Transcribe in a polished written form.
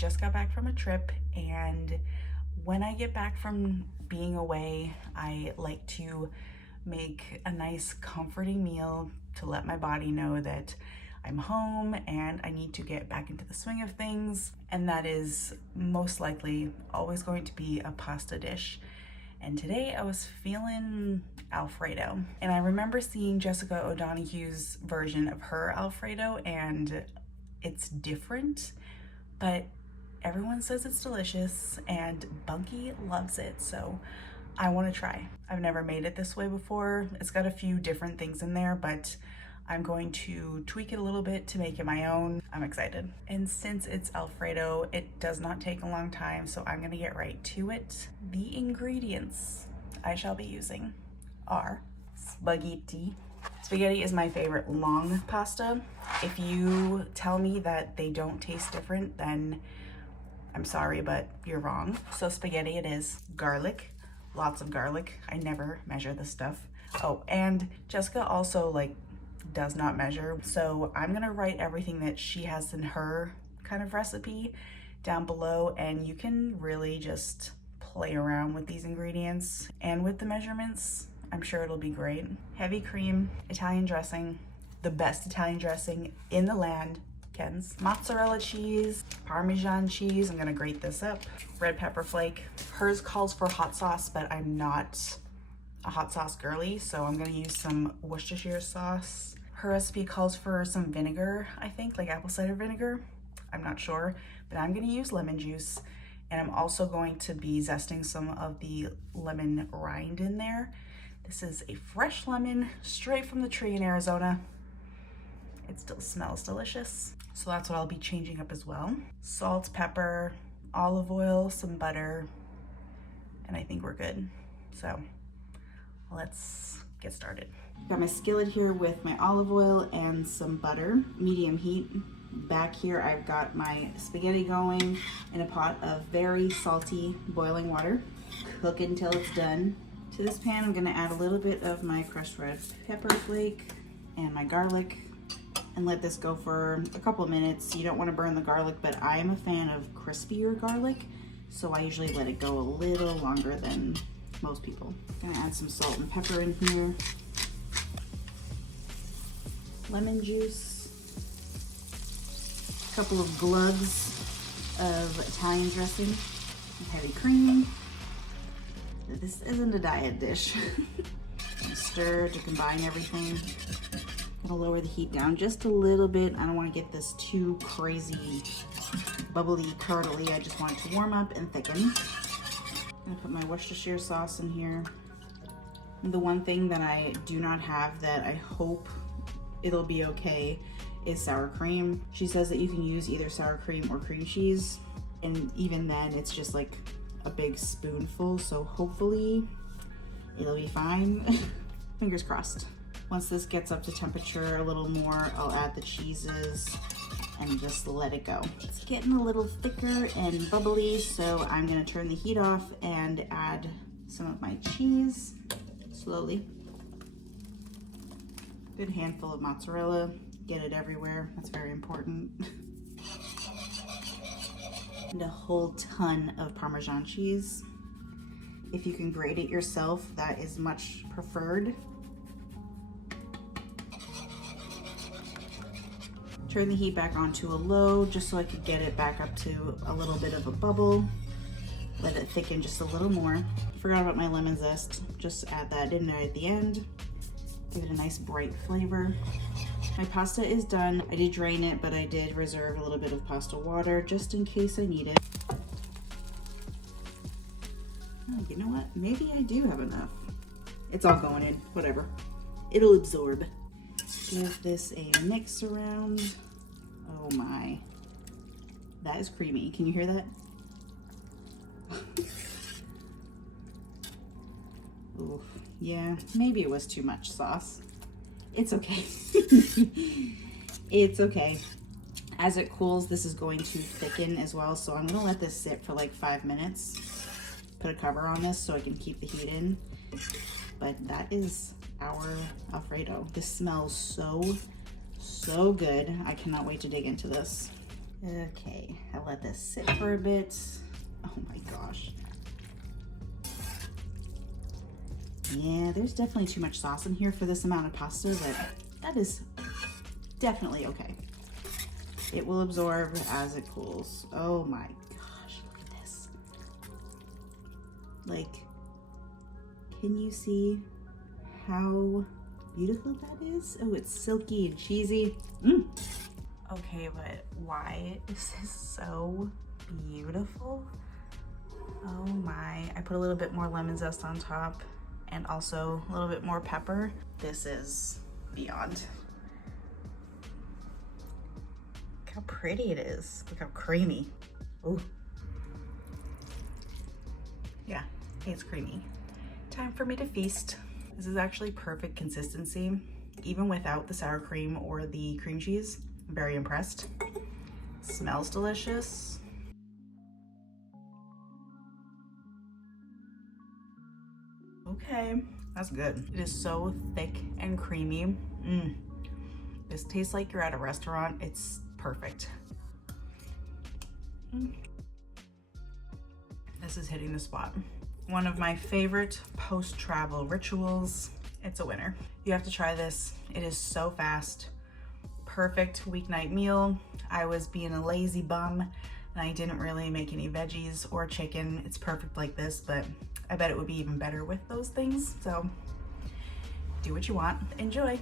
just got back from a trip, and when I get back from being away, I like to make a nice comforting meal to let my body know that I'm home and I need to get back into the swing of things, and that is most likely always going to be a pasta dish. And today I was feeling Alfredo, and I remember seeing Jessica O'Donoghue's version of her Alfredo, and it's different, but everyone says it's delicious and Bunky loves it, so I want to try. I've never made it this way before. It's got a few different things in there, but I'm going to tweak it a little bit to make it my own. I'm excited. And since it's Alfredo, it does not take a long time, so I'm gonna get right to it. The ingredients I shall be using are spaghetti. Spaghetti is my favorite long pasta. If you tell me that they don't taste different, then I'm sorry, but you're wrong. So spaghetti it is. Garlic, lots of garlic. I never measure this stuff. Oh, and Jessica also does not measure, so I'm gonna write everything that she has in her kind of recipe down below, and you can really just play around with these ingredients and with the measurements. I'm sure it'll be great. Heavy cream, Italian dressing, the best Italian dressing in the land, Ken's. Mozzarella cheese, Parmesan cheese, I'm gonna grate this up. Red pepper flake. Hers calls for hot sauce, but I'm not a hot sauce girly, so I'm gonna use some Worcestershire sauce. Her recipe calls for some vinegar, I think, like apple cider vinegar. I'm not sure, but I'm gonna use lemon juice, and I'm also going to be zesting some of the lemon rind in there. This is a fresh lemon straight from the tree in Arizona. It still smells delicious, so that's what I'll be changing up as well. Salt, pepper, olive oil, some butter, and I think we're good. So let's get started. Got my skillet here with my olive oil and some butter, medium heat. Back here I've got my spaghetti going in a pot of very salty boiling water. Cook it until it's done. To this pan I'm gonna add a little bit of my crushed red pepper flake and my garlic and let this go for a couple of minutes. You don't want to burn the garlic, but I'm a fan of crispier garlic, so I usually let it go a little longer than most people. Gonna add some salt and pepper in here. Lemon juice. A couple of gloves of Italian dressing. Heavy cream. This isn't a diet dish. Stir to combine everything. Gonna lower the heat down just a little bit. I don't want to get this too crazy, bubbly, curdly. I just want it to warm up and thicken. I'm gonna put my Worcestershire sauce in here. The one thing that I do not have that I hope it'll be okay is sour cream. She says that you can use either sour cream or cream cheese, and even then it's just like a big spoonful, so hopefully it'll be fine. Fingers crossed. Once this gets up to temperature a little more, I'll add the cheeses and just let it go. It's getting a little thicker and bubbly, so I'm gonna turn the heat off and add some of my cheese slowly. Good handful of mozzarella. Get it everywhere, that's very important. And a whole ton of Parmesan cheese. If you can grate it yourself, that is much preferred. Turn the heat back on to a low just so I could get it back up to a little bit of a bubble. Let it thicken just a little more. Forgot about my lemon zest. Just add that in there at the end. Give it a nice bright flavor. My pasta is done. I did drain it, but I did reserve a little bit of pasta water just in case I need it. Oh, you know what? Maybe I do have enough. It's all going in, whatever. It'll absorb. Give this a mix around. Oh my. That is creamy. Can you hear that? Oof. Yeah, maybe it was too much sauce. It's okay. It's okay. As it cools, this is going to thicken as well, so I'm gonna let this sit for like 5 minutes. Put a cover on this so I can keep the heat in. But that is our Alfredo. This smells so good. I cannot wait to dig into this. Okay, I'll let this sit for a bit. Oh my gosh. Yeah, there's definitely too much sauce in here for this amount of pasta, but that is definitely okay. It will absorb as it cools. Oh my gosh, look at this. Like, can you see how beautiful that is? Oh, it's silky and cheesy. Okay, but why is this so beautiful? Oh my, I put a little bit more lemon zest on top and also a little bit more pepper. This is beyond. Look how pretty it is. Look how creamy. Ooh. Yeah, it's creamy. Time for me to feast. This is actually perfect consistency, even without the sour cream or the cream cheese. I'm very impressed. Smells delicious. Okay, that's good. It is so thick and creamy. This tastes like you're at a restaurant. It's perfect. This is hitting the spot. One of my favorite post-travel rituals. It's a winner. You have to try this. It is so fast. Perfect weeknight meal. I was being a lazy bum and I didn't really make any veggies or chicken. It's perfect like this, but I bet it would be even better with those things. So do what you want. Enjoy.